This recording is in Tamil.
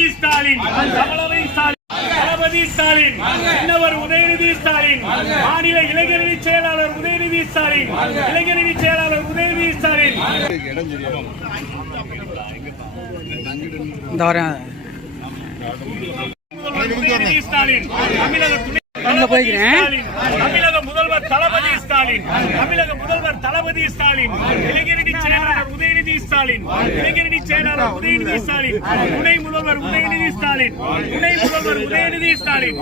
தளபதி ஸ்டாலின், தளபதி ஸ்டாலின், தளபதி ஸ்டாலின், இன்னவர் உதயநிதி ஸ்டாலின், மாநில இளைஞரணி செயலாளர் உதயநிதி ஸ்டாலின், இளைஞரணி செயலாளர் உதயநிதி ஸ்டாலின். உதயநிதி ஸ்டாலின், தமிழக முதல்வர் தளபதி ஸ்டாலின், தமிழக முதல்வர் தளபதி ஸ்டாலின், இளைஞரணி செயலாளர் உதயநிதி ஸ்டாலின், இளைஞரணி செயலாளர் உதயநிதி ஸ்டாலின், துணை முதல்வர் உதயநிதி ஸ்டாலின், துணை முதல்வர் உதயநிதி ஸ்டாலின்.